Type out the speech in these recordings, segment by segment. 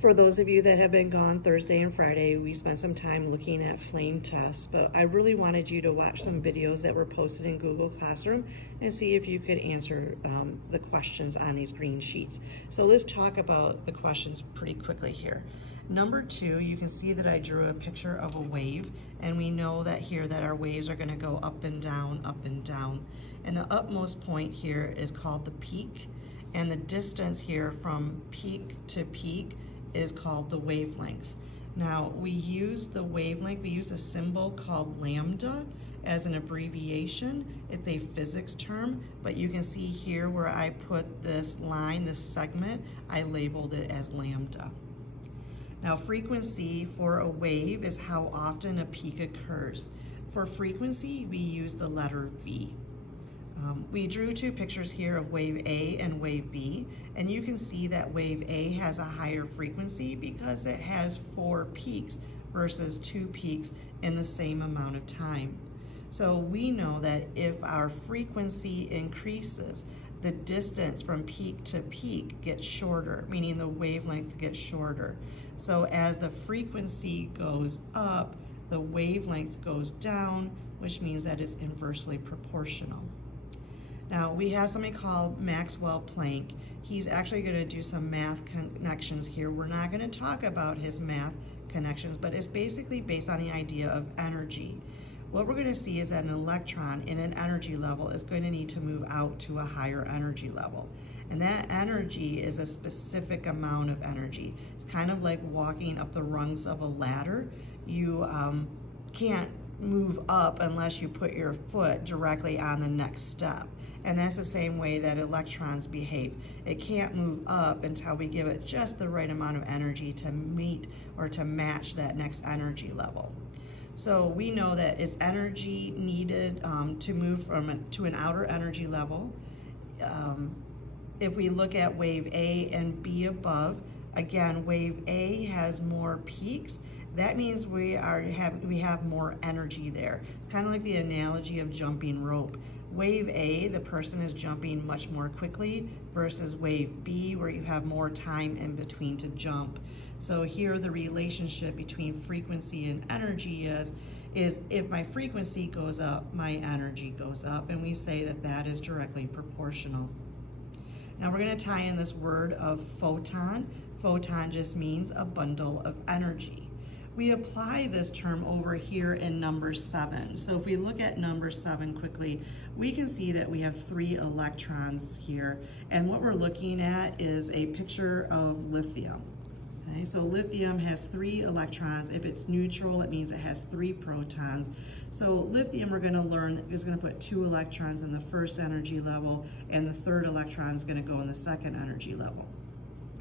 For those of you that have been gone Thursday and Friday, we spent some time looking at flame tests, but I really wanted you to watch some videos that were posted in Google Classroom and see if you could answer the questions on these green sheets. So let's talk about the questions pretty quickly here. Number 2, you can see that I drew a picture of a wave, and we know that here that our waves are going to go up and down, up and down. And the upmost point here is called the peak, and the distance here from peak to peak is called the wavelength. Now, we use the wavelength, we use a symbol called lambda as an abbreviation. It's a physics term, but you can see here where I put this line, this segment, I labeled it as lambda. Now, frequency for a wave is how often a peak occurs. For frequency, we use the letter V. We drew 2 pictures here of wave A and wave B, and you can see that wave A has a higher frequency because it has 4 peaks versus 2 peaks in the same amount of time. So we know that if our frequency increases, the distance from peak to peak gets shorter, meaning the wavelength gets shorter. So as the frequency goes up, the wavelength goes down, which means that it's inversely proportional. Now, we have something called Maxwell Planck. He's actually going to do some math connections here. We're not going to talk about his math connections, but it's basically based on the idea of energy. What we're going to see is that an electron in an energy level is going to need to move out to a higher energy level. And that energy is a specific amount of energy. It's kind of like walking up the rungs of a ladder. You can't move up unless you put your foot directly on the next step. And that's the same way that electrons behave. It can't move up until we give it just the right amount of energy to meet or to match that next energy level. So we know that it's energy needed to move to an outer energy level. If we look at wave A and B above, again, wave A has more peaks. That means we have more energy there. It's kind of like the analogy of jumping rope. Wave A, the person is jumping much more quickly versus wave B, where you have more time in between to jump. So here the relationship between frequency and energy is if my frequency goes up, my energy goes up, and we say that that is directly proportional. Now we're going to tie in this word of photon. Photon just means a bundle of energy. We apply this term over here in number 7. So if we look at number 7 quickly, we can see that we have 3 electrons here. And what we're looking at is a picture of lithium. Okay, so lithium has 3 electrons. If it's neutral, it means it has 3 protons. So lithium, we're going to learn, is going to put 2 electrons in the first energy level, and the 3rd electron is going to go in the 2nd energy level.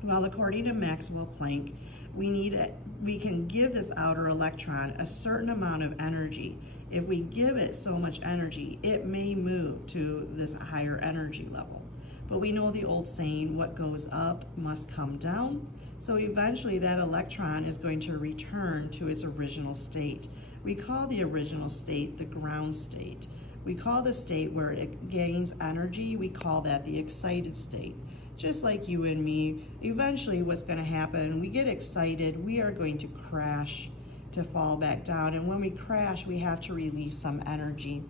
Well, according to Maxwell Planck, we can give this outer electron a certain amount of energy. If we give it so much energy, it may move to this higher energy level. But we know the old saying, what goes up must come down. So eventually that electron is going to return to its original state. We call the original state the ground state. We call the state where it gains energy, we call that the excited state. Just like you and me, eventually what's going to happen, we get excited, we are going to crash to fall back down. And when we crash, we have to release some energy.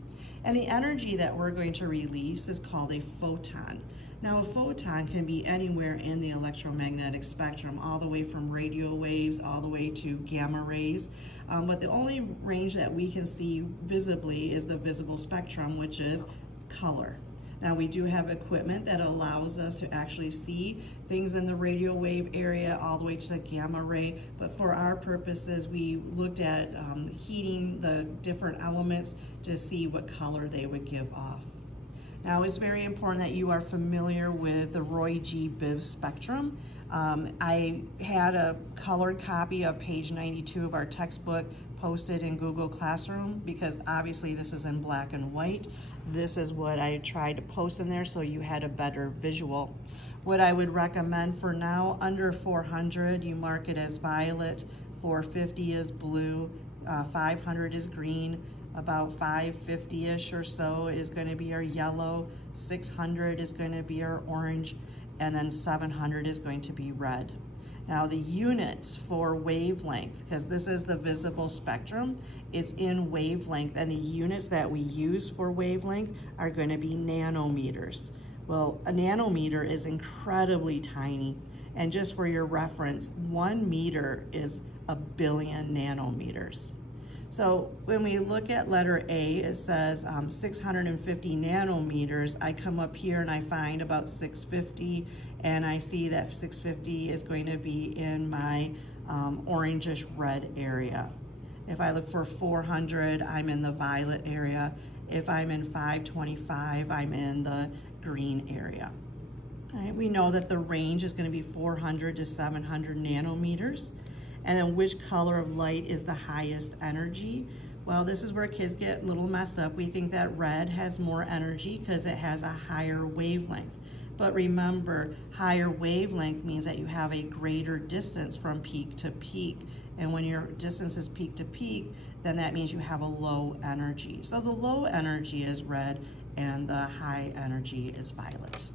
And the energy that we're going to release is called a photon. Now, a photon can be anywhere in the electromagnetic spectrum, all the way from radio waves all the way to gamma rays. But the only range that we can see visibly is the visible spectrum, which is color. Now, we do have equipment that allows us to actually see things in the radio wave area all the way to the gamma ray, but for our purposes, we looked at heating the different elements to see what color they would give off. Now, it's very important that you are familiar with the Roy G. Biv spectrum. I had a colored copy of page 92 of our textbook posted in Google Classroom because obviously this is in black and white. This is what I tried to post in there so you had a better visual. What I would recommend for now, under 400, you mark it as violet, 450 is blue, 500 is green, about 550-ish or so is going to be our yellow, 600 is going to be our orange, and then 700 is going to be red. Now the units for wavelength, because this is the visible spectrum, it's in wavelength, and the units that we use for wavelength are going to be nanometers. Well, a nanometer is incredibly tiny, and just for your reference, 1 meter is 1 billion nanometers. So when we look at letter A, it says 650 nanometers. I come up here and I find about 650, and I see that 650 is going to be in my orangish red area. If I look for 400, I'm in the violet area. If I'm in 525, I'm in the green area. All right, we know that the range is going to be 400 to 700 nanometers. And then which color of light is the highest energy? Well, this is where kids get a little messed up. We think that red has more energy because it has a higher wavelength. But remember, higher wavelength means that you have a greater distance from peak to peak. And when your distance is peak to peak, then that means you have a low energy. So the low energy is red and the high energy is violet.